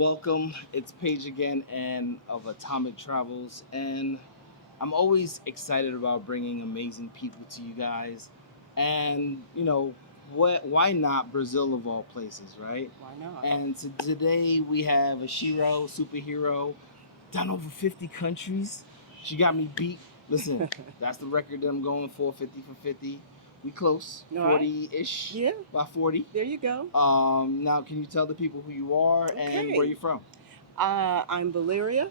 Welcome, it's Paige again and of Atomic Travels, and I'm always excited about bringing amazing people to you guys. And why not Brazil of all places, right? Why not? And today we have a Shiro superhero, done over 50 countries. She got me beat. Listen, that's the record that I'm going for, 50 for 50. We close, All right. 40-ish, Yeah, by 40. there you go. Now can you tell the people who you are and where Okay. you're from? I'm Valeria,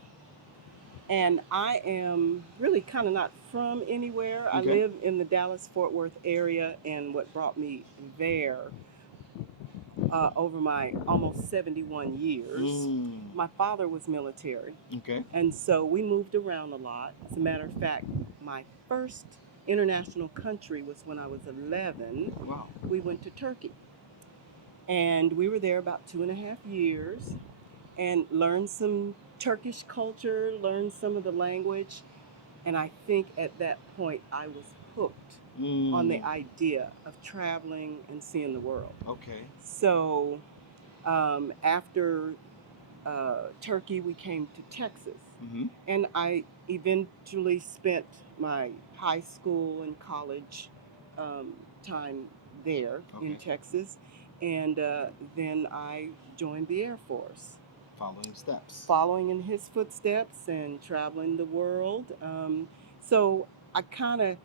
and I am really kind of not from anywhere. I Okay. live in the Dallas-Fort Worth area, and what brought me there over my almost 71 years, my father was military, Okay. and so we moved around a lot. As a matter of fact, my first international country was when I was 11. Wow. We went to Turkey. And we were there about 2.5 years and learned some Turkish culture, learned some of the language. And I think at that point I was hooked on the idea of traveling and seeing the world. Okay. So after Turkey, we came to Texas. And I eventually spent my high school and college time there in Texas. And then I joined the Air Force. Following steps. Following in his footsteps and traveling the world. So I kind of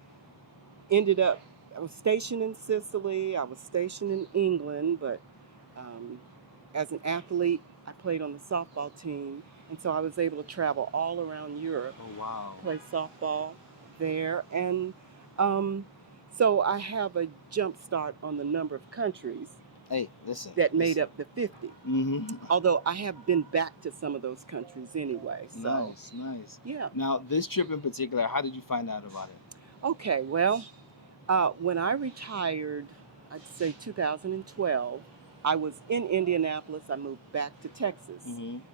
ended up, I was stationed in Sicily, I was stationed in England, but as an athlete, I played on the softball team. And so I was able to travel all around Europe. Oh, wow. Play softball there. And so I have a jump start on the number of countries Hey, listen. that made up the 50. Mm-hmm. Although I have been back to some of those countries anyway. So. Nice. Yeah. Now, this trip in particular, how did you find out about it? Okay, well, when I retired, I'd say 2012, I was in Indianapolis. I moved back to Texas.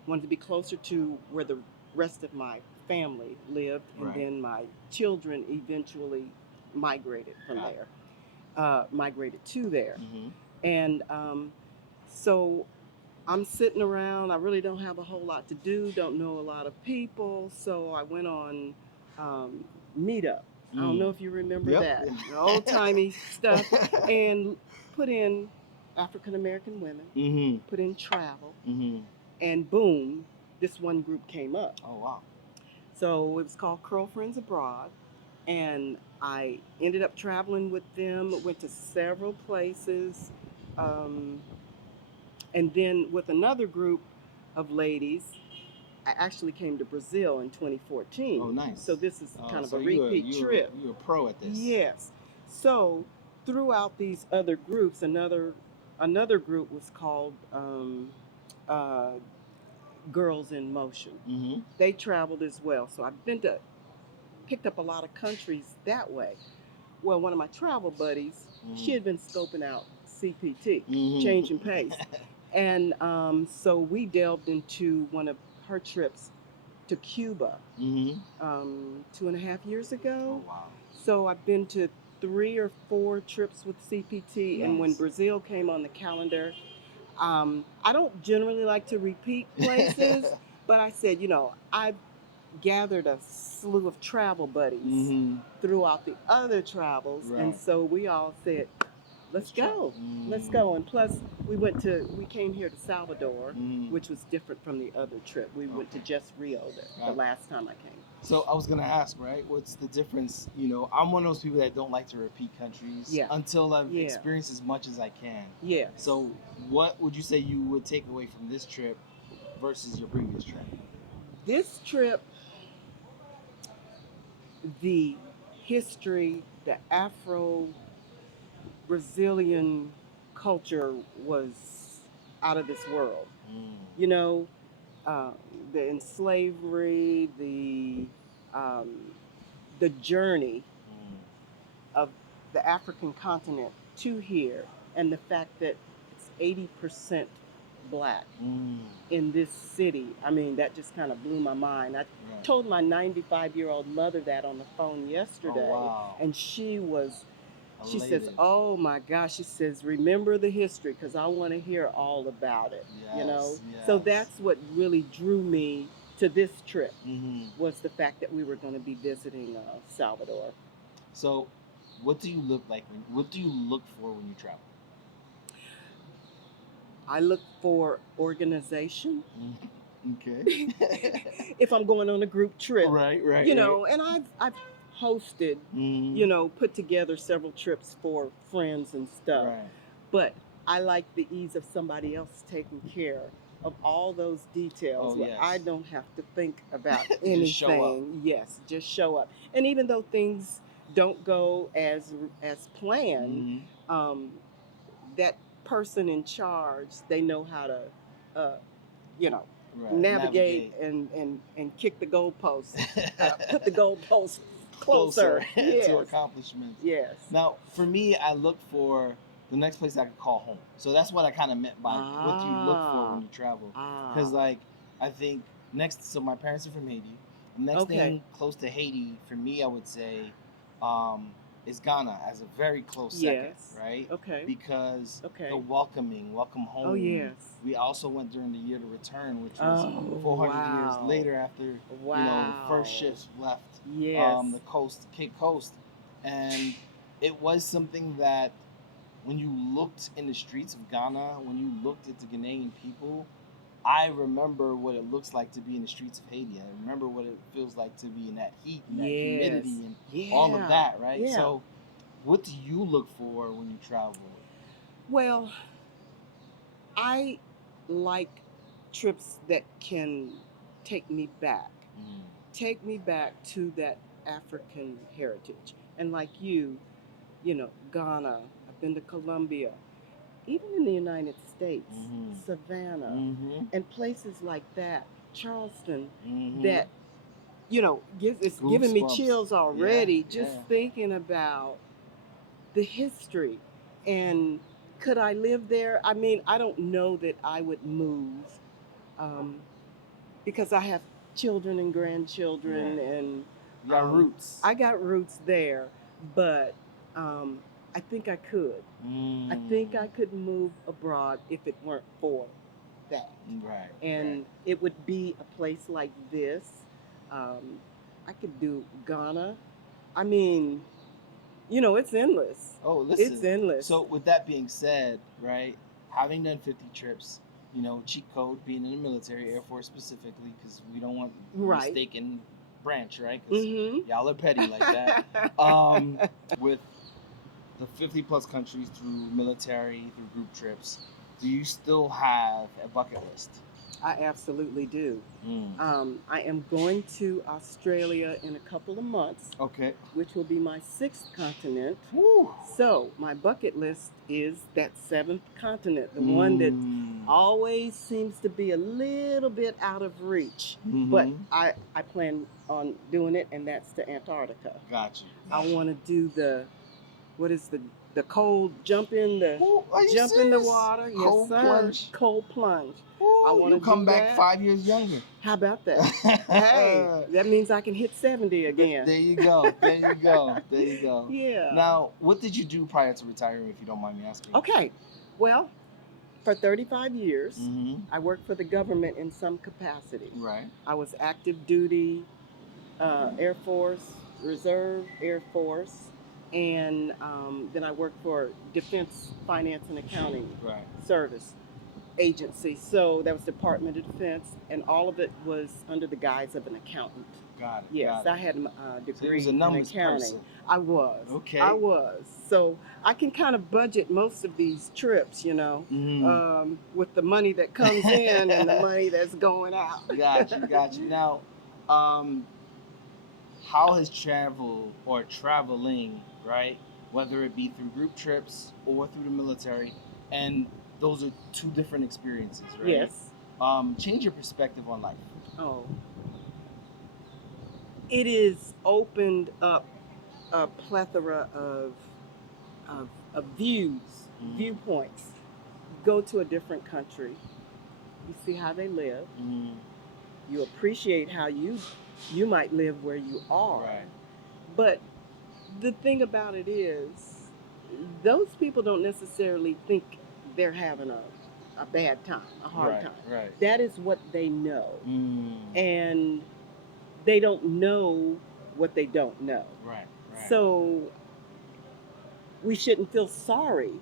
Wanted to be closer to where the rest of my family lived, and then my children eventually migrated from there, migrated to there. And so I'm sitting around. I really don't have a whole lot to do, don't know a lot of people. So I went on Meetup. I don't know if you remember that. Old timey stuff. And put in African American women, put in travel, and boom, this one group came up. Oh, wow. So it was called Girlfriends Abroad. And I ended up traveling with them, went to several places. And then with another group of ladies, I actually came to Brazil in 2014. Oh, nice. So this is kind of so a repeat trip. You're a pro at this. Yes. So throughout these other groups, another group was called uh, Girls in Motion. They traveled as well. So I've picked up a lot of countries that way. Well, one of my travel buddies, she had been scoping out CPT, change and pace. And so we delved into one of her trips to Cuba 2.5 years ago. Oh, wow. So I've been to 3 or 4 trips with CPT. And when Brazil came on the calendar, I don't generally like to repeat places, but I said, I've gathered a slew of travel buddies throughout the other travels. And so we all said, let's go. Let's go. And plus, we came here to Salvador, which was different from the other trip. We went to just Rio the last time I came. So I was going to ask, right, what's the difference? I'm one of those people that don't like to repeat countries until I've experienced as much as I can. Yeah. So what would you say you would take away from this trip versus your previous trip? This trip, the history, the Afro-Brazilian culture was out of this world. The enslavery, the journey of the African continent to here, and the fact that it's 80% Black in this city. I mean, that just kind of blew my mind. I told my 95-year-old mother that on the phone yesterday, and she was She says, elated. "Oh my gosh," she says, "remember the history because I want to hear all about it." You know, Yes, so yes. that's what really drew me to this trip Hmm. was the fact that we were going to be visiting Salvador. So, what do you look like? What do you look for when you travel? I look for organization. Okay. If I'm going on a group trip, Right, right, you right. know, and I've hosted, Hmm. you know, put together several trips for friends and stuff. Right. But I like the ease of somebody else taking care of all those details Oh where I yes. don't have to think about Just show up. anything. Yes, just show up. And even though things don't go as planned, Hmm. um, that person in charge, they know how to, uh, you know, Right. navigate Navigate. and kick the goalposts, put the goalposts Closer closer. to Yes, accomplishments. yes. Now, for me, I look for the next place I could call home. So that's what I kind of meant by what do you look for when Ah, you travel? Because, ah. like, I think so my parents are from Haiti. The next Okay. thing close to Haiti, for me, I would say, um, is Ghana as a very close second, Yes. right? Okay. Because Okay. the welcome Oh home. yes. We also went during the year to return, which was Oh 400 years wow. later after the first Wow. ships left Yes. the coast, Cape Coast, and it was something that when you looked in the streets of Ghana, when you looked at the Ghanaian people, I remember what it looks like to be in the streets of Haiti. I remember what it feels like to be in that heat and that Yes. humidity and all of Yeah. that, right? Yeah. So, what do you look for when you travel? Well, I like trips that can take me back. Mm. Take me back to that African heritage. And like you know, Ghana, I've been to Colombia, even in the United States, Mm-hmm. Savannah, Mm-hmm. and places like that, Charleston, Mm-hmm. that, you know, it's giving me Goosebumps. chills Yeah, already just yeah. thinking about the history. And could I live there? I mean, I don't know that I would move um, because I have children and grandchildren, Right. and You got roots. I got roots there, but um, I think I could. I think I could move abroad if it weren't for that. Right, And right. it would be a place like this. Um, I could do Ghana. I mean, you know, it's endless. Oh, It's listen. endless. So, with that being said, right, having done 50 trips, cheat code, being in the military, Air Force specifically, because we don't want Right. mistaken branch, right? Because Mm-hmm. y'all are petty like that. With the 50 plus countries through military, through group trips, do you still have a bucket list? I absolutely do. Mm. I am going to Australia in a couple of months, Okay. which will be my sixth continent. Woo. So my bucket list is that seventh continent, the one that always seems to be a little bit out of reach. But I plan on doing it, and that's to Antarctica. Got you. I want to do what is the cold jump in the Ooh, are you jump in the serious? water? Cold Yes, sir. plunge. Cold plunge. Ooh, I want you to come do back that. 5 years younger. How about that? Hey, that means I can hit 70 again. There you go. There you go. There you go. Yeah. Now, what did you do prior to retiring, if you don't mind me asking? Okay. Well, for 35 years, Mm-hmm. I worked for the government in some capacity. Right. I was active duty, Air Force, Reserve Air Force, and then I worked for Defense Finance and Accounting Right. Service agency. So that was Department of Defense, and all of it was under the guise of an accountant. Got it. Yes, got I it. had a So he degree was a in numbers accounting. person. I was. Okay. I was. So I can kind of budget most of these trips, you know, with the money that comes in and the money that's going out. Got you. Got you. Now, how has travel or traveling, right, whether it be through group trips or through the military, and those are two different experiences, right? Yes. Change your perspective on life. Oh. It is opened up a plethora of views, viewpoints. Go to a different country, you see how they live, you appreciate how you might live where you are. Right. But the thing about it is, those people don't necessarily think they're having a bad time, a hard Right, time. right. That is what they know. Mm. And they don't know what they don't know. Right, right. So we shouldn't feel sorry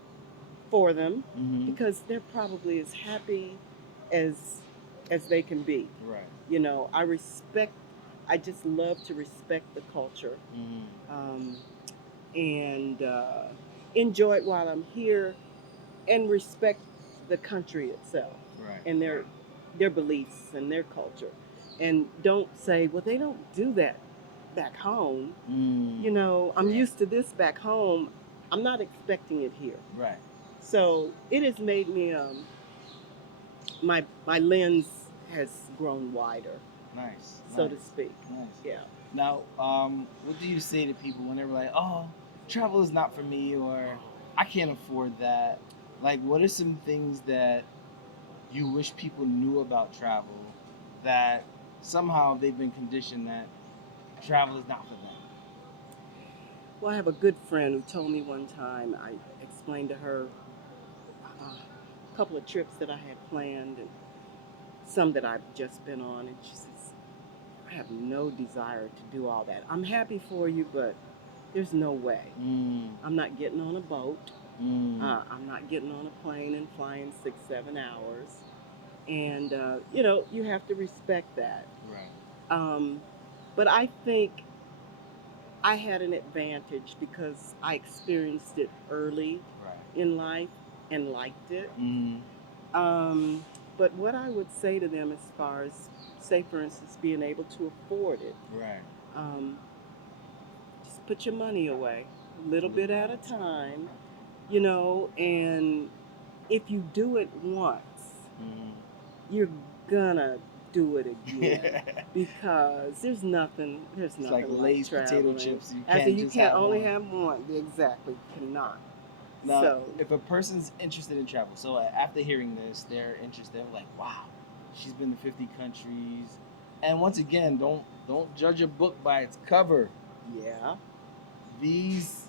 for them Mm-hmm. because they're probably as happy as they can be. Right. You know, I just love to respect the culture, and enjoy it while I'm here, and respect the country itself, Right. and their beliefs and their culture, and don't say, well, they don't do that back home. You know, I'm Right. used to this back home. I'm not expecting it here. Right. So it has made me my lens has grown wider, Nice. so Nice. to speak. Nice. Yeah. Now, what do you say to people when they're like, "Oh, travel is not for me," or "I can't afford that"? Like, what are some things that you wish people knew about travel that somehow they've been conditioned that travel is not for them? Well, I have a good friend who told me one time, I explained to her a couple of trips that I had planned and some that I've just been on, and she says, I have no desire to do all that. I'm happy for you, but there's no way. I'm not getting on a boat. I'm not getting on a plane and flying 6-7 hours. And, you know, you have to respect that. Right. But I think I had an advantage because I experienced it early Right. in life and liked it. Mm. But what I would say to them, as far as, say, for instance, being able to afford it, Right. um, just put your money away a little bit at a time, you know, and if you do it once, you're gonna do it again because there's nothing It's like Lay's like potato traveling. chips. You I can't said you just can't have only one. have one. Exactly, cannot. Now, So if a person's interested in travel, so after hearing this, they're interested. They're like, "Wow, she's been to 50 countries." And once again, don't judge a book by its cover. yeah, These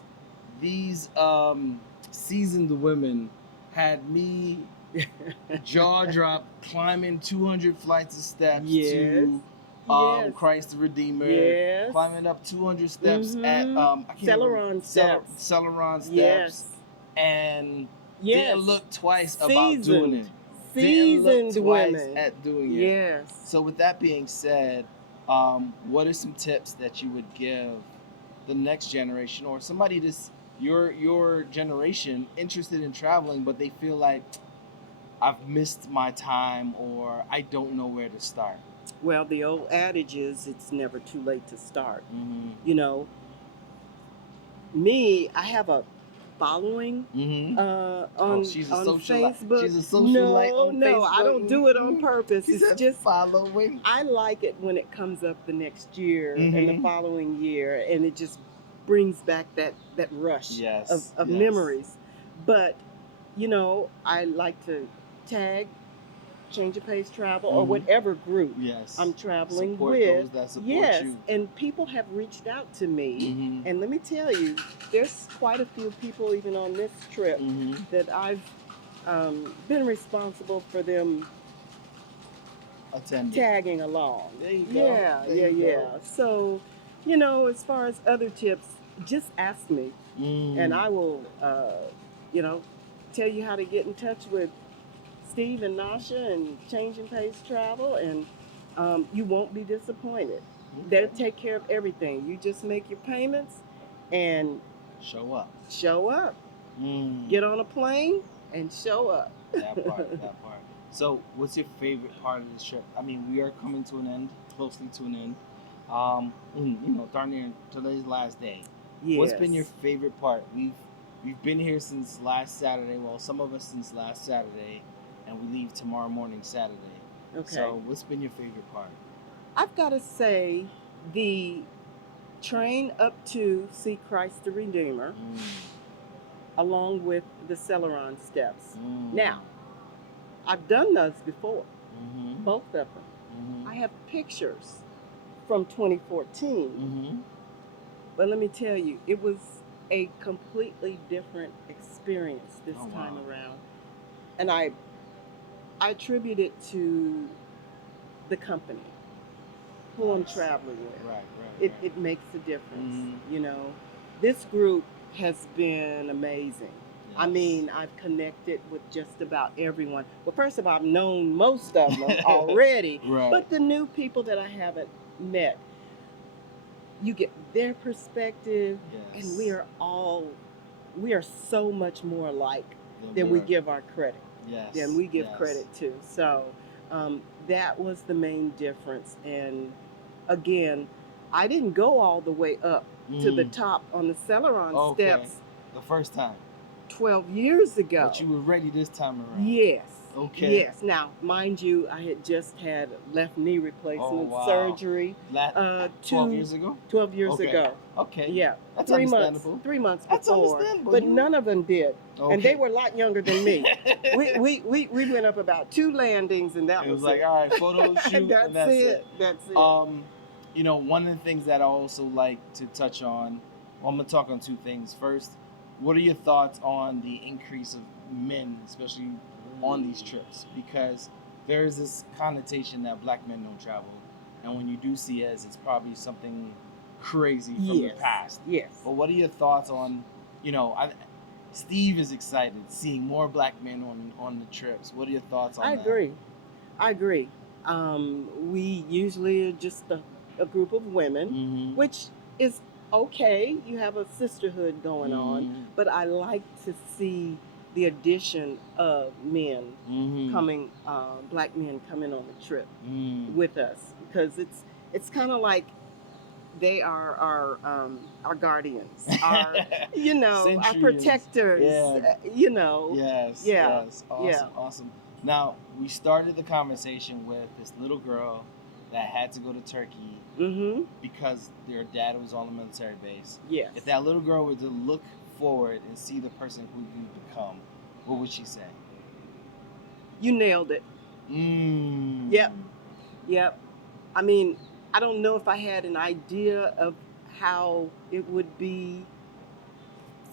seasoned women had me jaw drop climbing 200 flights of steps yes, to yes, Christ the Redeemer, yes. climbing up 200 steps at I can't Celeron steps. Celeron steps, Yes, and yes. didn't look twice about doing it. Didn't look Seasoned twice women at doing it. Yes. So with that being said, what are some tips that you would give the next generation or somebody this your generation interested in traveling, but they feel like I've missed my time or I don't know where to start? Well, the old adage is it's never too late to start. Mm-hmm. You know, me, I have a following on She's a on socialite. Facebook. She's a socialite No, on no, Facebook. I don't do it on purpose. She It's said just following. I like it when it comes up the next year and the Mhm. following year, and it just brings back that rush Yes, of yes. memories. But you know, I like to tag Change of Pace Travel or whatever group Yes. I'm traveling Support with. those that support Yes, you. and people have reached out to me, Mhm. and let me tell you, there's quite a few people even on this trip Mhm. that I've been responsible for them Attending. tagging along. There you go. Yeah, There you go. So, you know, as far as other tips, just ask me, and I will, you know, tell you how to get in touch with Steve and Nasha and Change and Pace Travel, and you won't be disappointed. Okay. They'll take care of everything. You just make your payments and Show up. show up. Mm. Get on a plane and show up. That part. That part. So, what's your favorite part of this trip? I mean, we are coming to an end, closely to an end. You know, darn near today's last day. Yes. What's been your favorite part? We've been here since last Saturday. Well, some of us since last Saturday, and we leave tomorrow morning, Saturday. Okay. So, what's been your favorite part? I've got to say, the train up to see Christ the Redeemer, along with the Celeron steps. Now, I've done those before, both of them. I have pictures from 2014. But let me tell you, it was a completely different experience this Oh, time wow. around. And I attribute it to the company who I'm Nice. traveling with. Right, It, right, it makes a difference. Mhm. You know, this group has been amazing. I Yes. mean, I've connected with just about everyone. Well, first of all, I've known most of them already, Right. but the new people that I haven't met, you get their perspective, Yes. and we are so much more alike than we we are. give our credit, Yes. than we give yes. credit to. So that was the main difference. And again, I didn't go all the way up to the top on the Celeron Okay. steps The first time. 12 years ago. But you were ready this time around. Yes. Okay. Yes. Now, mind you, I had just had left knee replacement wow. surgery. 12 years ago? 12 years Okay. ago. Okay. Yeah. That's 3 months. understandable. 3 months That's before. understandable. But You- none of them did. Okay. And they were a lot younger than me. we went up about 2 landings, and that It was was like, it. all right, photo shoot, That's and that's it. That's it. You know, one of the things that I also like to touch on, well, I'm gonna talk on two things. First, what are your thoughts on the increase of men, especially on these trips? Because there is this connotation that black men don't travel, and when you do see it, it's probably something crazy from the past. Yes. But what are your thoughts on, you know, Steve is excited seeing more black men on the trips. What are your thoughts on that? I agree. We usually are just a group of women, Mhm. which is okay. You have a sisterhood going on, Mhm. but I like to see the addition of men Mhm. coming, black men coming on the trip Mm. with us, because it's kind of like they are our guardians, our our Centuries. protectors. Yeah. Yes. Yeah. Yes. Awesome. Yeah. Awesome. Now we started the conversation with this little girl that had to go to Turkey Mm-hmm. because their dad was on a military base. Yes. If that little girl were to look forward and see the person who you become, what would she say? You nailed it. Mm. Yep. Yep. I mean, I don't know if I had an idea of how it would be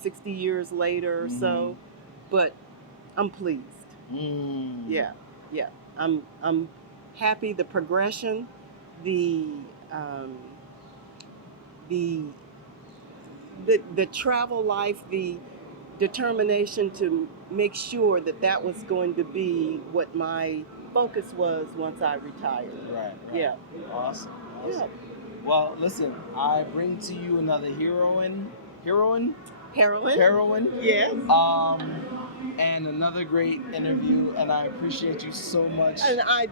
60 years later or so, but I'm pleased. Mm. Yeah. Yeah. I'm happy. The progression, the um, the the travel life, the determination to make sure that that was going to be what my focus was once I retired. Right. Yeah. Awesome. Yeah. Well, listen, I bring to you another heroine, Heroin? Yes. Yes. And another great interview, and I appreciate you so much. And I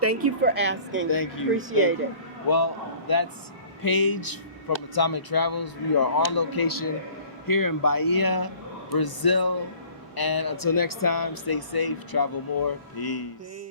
thank you for asking. Thank you. Appreciate it. Well, that's Paige from Atomic Travels. We are on location here in Bahia, Brazil. And until next time, stay safe, travel more. Peace.